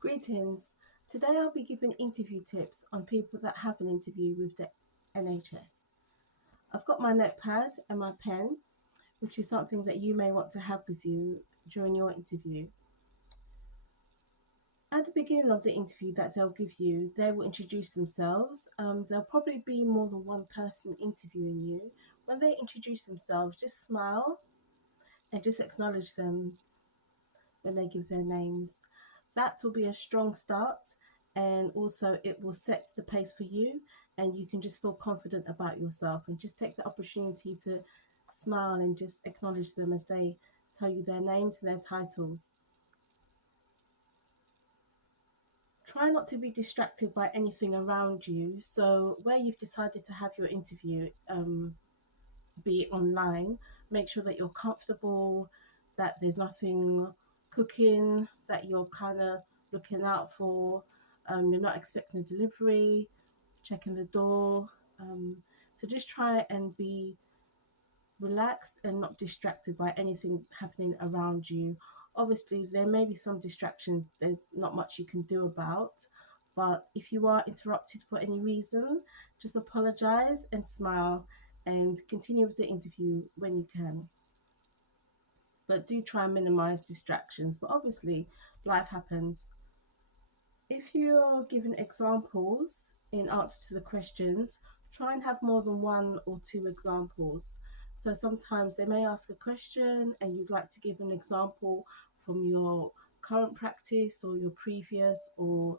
Greetings. Today I'll be giving interview tips on people that have an interview with the NHS. I've got my notepad and my pen, which is something that you may want to have with you during your interview. At the beginning of the interview that they'll give you, they will introduce themselves. There'll probably be more than one person interviewing you. When they introduce themselves, just smile and just acknowledge them when they give their names. That will be a strong start, and also it will set the pace for you, and you can just feel confident about yourself and just take the opportunity to smile and just acknowledge them as they tell you their names and their titles. Try not to be distracted by anything around you. So where you've decided to have your interview, be it online, make sure that you're comfortable, that there's nothing cooking that you're kind of looking out for. You're not expecting a delivery, checking the door. Um, so just try and be relaxed and not distracted by anything happening around you. Obviously, there may be some distractions there's not much you can do about, but if you are interrupted for any reason, just apologize and smile and continue with the interview when you can. But do try and minimize distractions. But obviously, life happens. If you're given examples in answer to the questions, try and have more than one or two examples. So sometimes they may ask a question and you'd like to give an example from your current practice or your previous or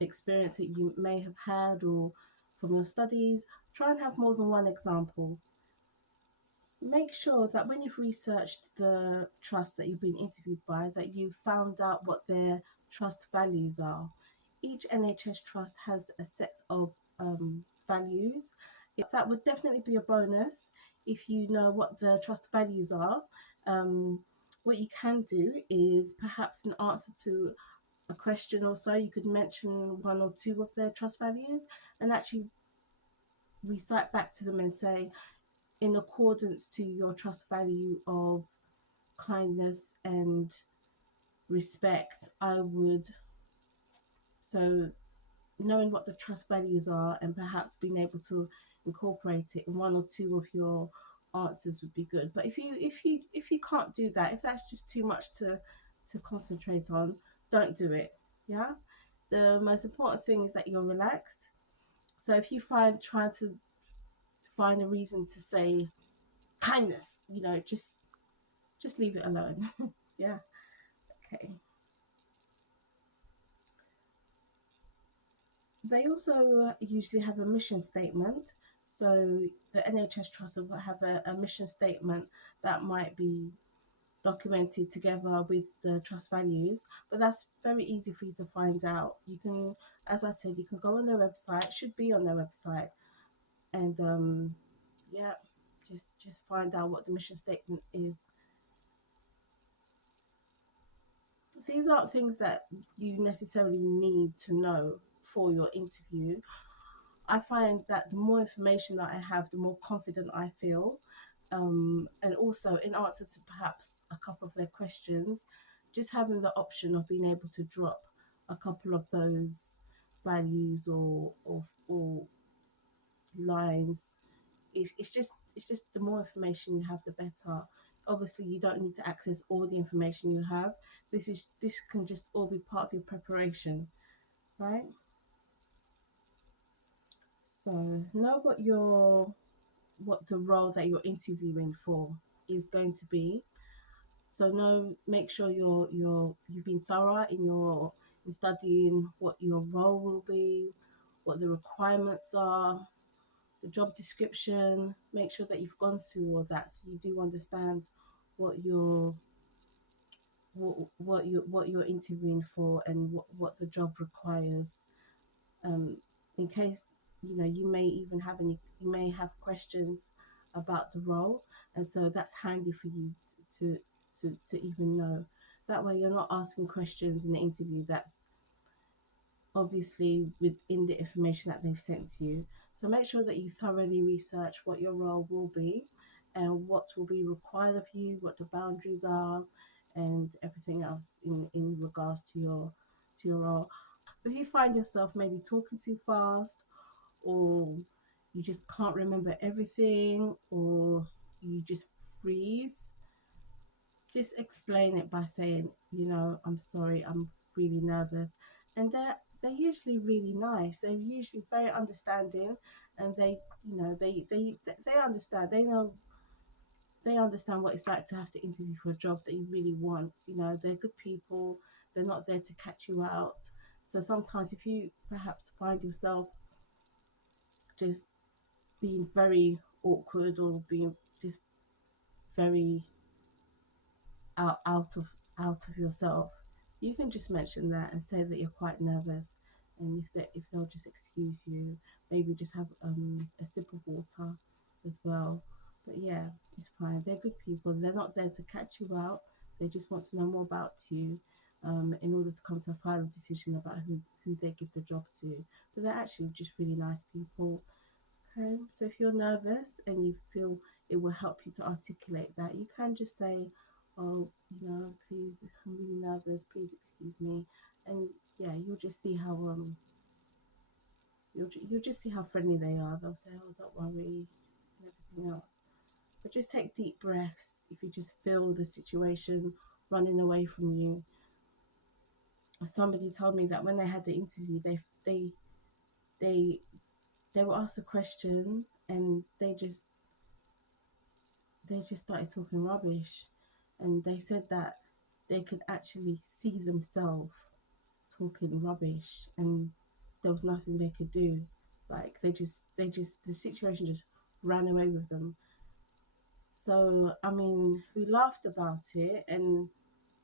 experience that you may have had or from your studies. Try and have more than one example. Make sure that when you've researched the trust that you've been interviewed by, that you've found out what their trust values are. Each NHS trust has a set of values. That would definitely be a bonus if you know what the trust values are. What you can do is perhaps in answer to a question or so, you could mention one or two of their trust values and actually recite back to them and say, in accordance to your trust value of kindness and respect, I would. So, knowing what the trust values are and perhaps being able to incorporate it in one or two of your answers would be good. But if you can't do that, if that's just too much to concentrate on, don't do it. Yeah. The most important thing is that you're relaxed. So if you find trying to find a reason to say kindness, just leave it alone. Yeah. Okay. They also usually have a mission statement. So the NHS Trust will have a mission statement that might be documented together with the trust values, but that's very easy for you to find out. You can, as I said, you can go on their website, it should be on their website, and yeah, just find out what the mission statement is. These aren't things that you necessarily need to know for your interview. I find that the more information that I have, the more confident I feel. And also, in answer to perhaps a couple of their questions, just having the option of being able to drop a couple of those values or lines. It's just the more information you have, the better. Obviously, you don't need to access all the information you have. This can just all be part of your preparation, right? So know what the role that you're interviewing for is going to be. So make sure you've been thorough in studying what your role will be, what the requirements are, the job description. Make sure that you've gone through all that so you do understand what you're what you're interviewing for and what the job requires. In case you may have questions about the role, and so that's handy for you to even know. That way, you're not asking questions in the interview that's obviously within the information that they've sent to you. So make sure that you thoroughly research what your role will be and what will be required of you, what the boundaries are, and everything else in regards to to your role. If you find yourself maybe talking too fast, or you just can't remember everything, or you just freeze, just explain it by saying, I'm sorry, I'm really nervous. And they're usually really nice. They're usually very understanding, and they understand. They understand what it's like to have to interview for a job that you really want. They're good people. They're not there to catch you out. So sometimes if you perhaps find yourself just being very awkward, or being just very out of yourself, you can just mention that and say that you're quite nervous, and if they'll just excuse you, maybe just have a sip of water as well. But yeah, it's fine. They're good people. They're not there to catch you out. They just want to know more about you, in order to come to a final decision about who they give the job to. But they're actually just really nice people. Okay, so if you're nervous and you feel it will help you to articulate that, you can just say, "Oh, please, I'm really nervous. Please excuse me." And yeah, you'll just see how friendly they are. They'll say, "Oh, don't worry," and everything else. But just take deep breaths if you just feel the situation running away from you. Somebody told me that when they had the interview, they they were asked a question, and they just started talking rubbish, and they said that they could actually see themselves talking rubbish, and there was nothing they could do. Like the situation just ran away with them. So I mean, we laughed about it, and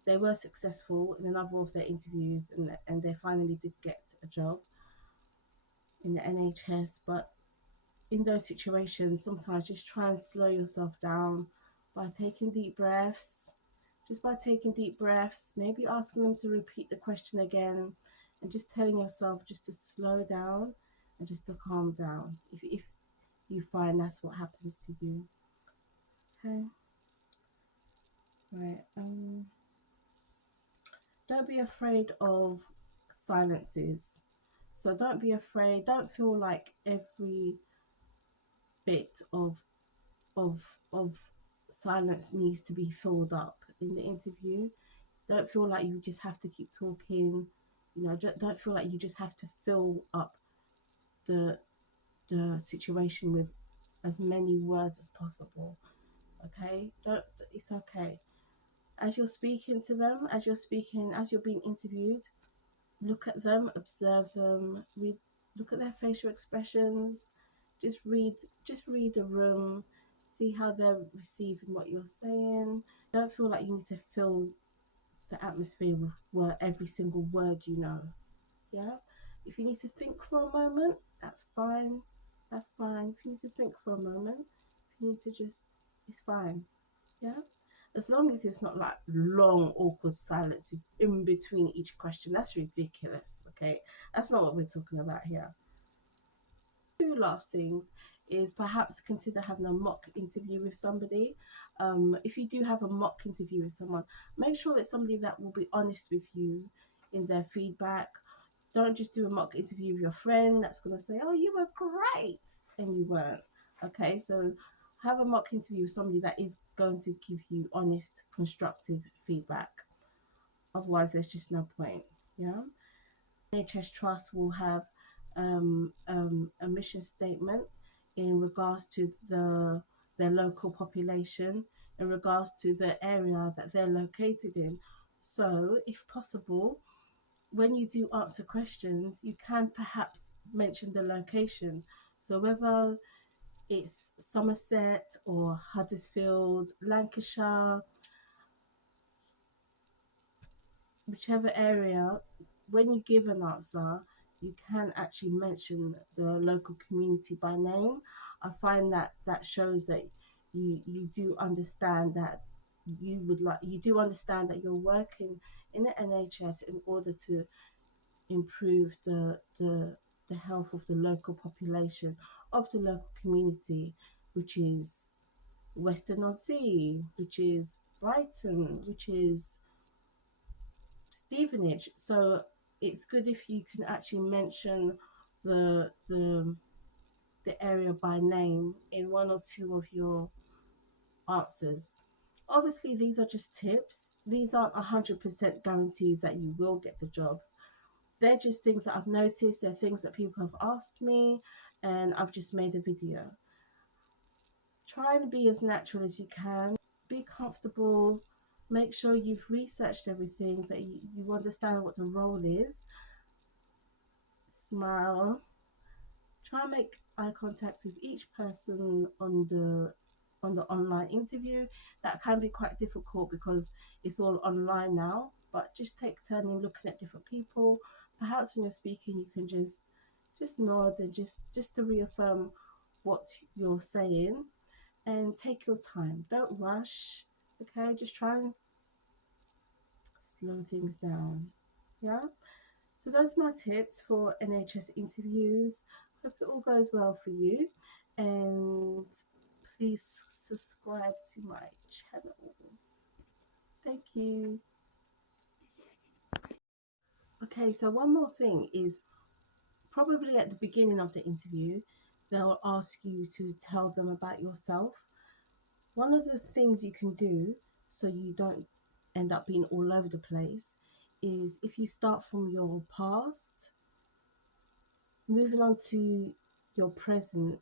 they were successful in another of their interviews, and they finally did get a job in the NHS. But in those situations, sometimes just try and slow yourself down by taking deep breaths. Just by taking deep breaths, maybe asking them to repeat the question again, and just telling yourself just to slow down and just to calm down if you find that's what happens to you. Okay, right. Don't be afraid of silences. So don't be afraid. Don't feel like every bit of of silence needs to be filled up in the interview. Don't feel like you just have to keep talking. Don't feel like you just have to fill up the the situation with as many words as possible. Okay, don't. It's okay. As you're speaking to them, as you're being interviewed, look at them, observe them, look at their facial expressions. Just read, just read the room, see how they're receiving what you're saying. Don't feel like you need to fill the atmosphere with every single word you know. Yeah. If you need to think for a moment, that's fine. That's fine. If you need to think for a moment, if you need to just, it's fine. Yeah. As long as it's not like long, awkward silences in between each question. That's ridiculous. Okay. That's not what we're talking about here. Two last things is perhaps consider having a mock interview with somebody. If you do have a mock interview with someone, make sure it's somebody that will be honest with you in their feedback. Don't just do a mock interview with your friend that's going to say, "Oh, you were great," and you weren't. Okay, so have a mock interview with somebody that is going to give you honest, constructive feedback. Otherwise, there's just no point. Yeah. NHS Trust will have a mission statement in regards to their local population, in regards to the area that they're located in. So, if possible, when you do answer questions, you can perhaps mention the location. So, whether it's Somerset or Huddersfield, Lancashire, whichever area, when you give an answer, you can actually mention the local community by name. I find that shows that you do understand that you do understand that you're working in the NHS in order to improve the health of the local population, of the local community, which is Western-on-Sea, which is Brighton, which is Stevenage. So it's good if you can actually mention the area by name in one or two of your answers. Obviously, these are just tips. These aren't 100% guarantees that you will get the jobs. They're just things that I've noticed. They're things that people have asked me, and I've just made a video. Try and be as natural as you can. Be comfortable. Make sure you've researched everything, that you understand what the role is. Smile. Try and make eye contact with each person on the online interview. That can be quite difficult because it's all online now, but just take turning looking at different people. Perhaps when you're speaking you can just nod and just to reaffirm what you're saying, and take your time. Don't rush. Okay, just try and slow things down. Yeah. So those are my tips for NHS interviews. Hope it all goes well for you, and please subscribe to my channel. Thank you. Okay, so one more thing is, probably at the beginning of the interview, they'll ask you to tell them about yourself. One of the things you can do so you don't end up being all over the place is if you start from your past, moving on to your present,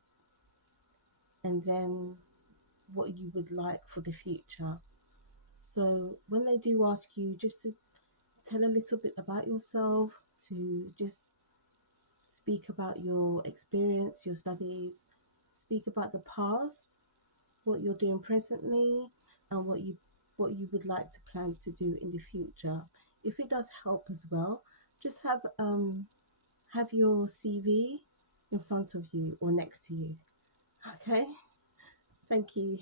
and then what you would like for the future. So when they do ask you, just to tell a little bit about yourself, to just speak about your experience, your studies, speak about the past, what you're doing presently, and what you would like to plan to do in the future. If it does help as well, just have your CV in front of you or next to you. Okay, thank you.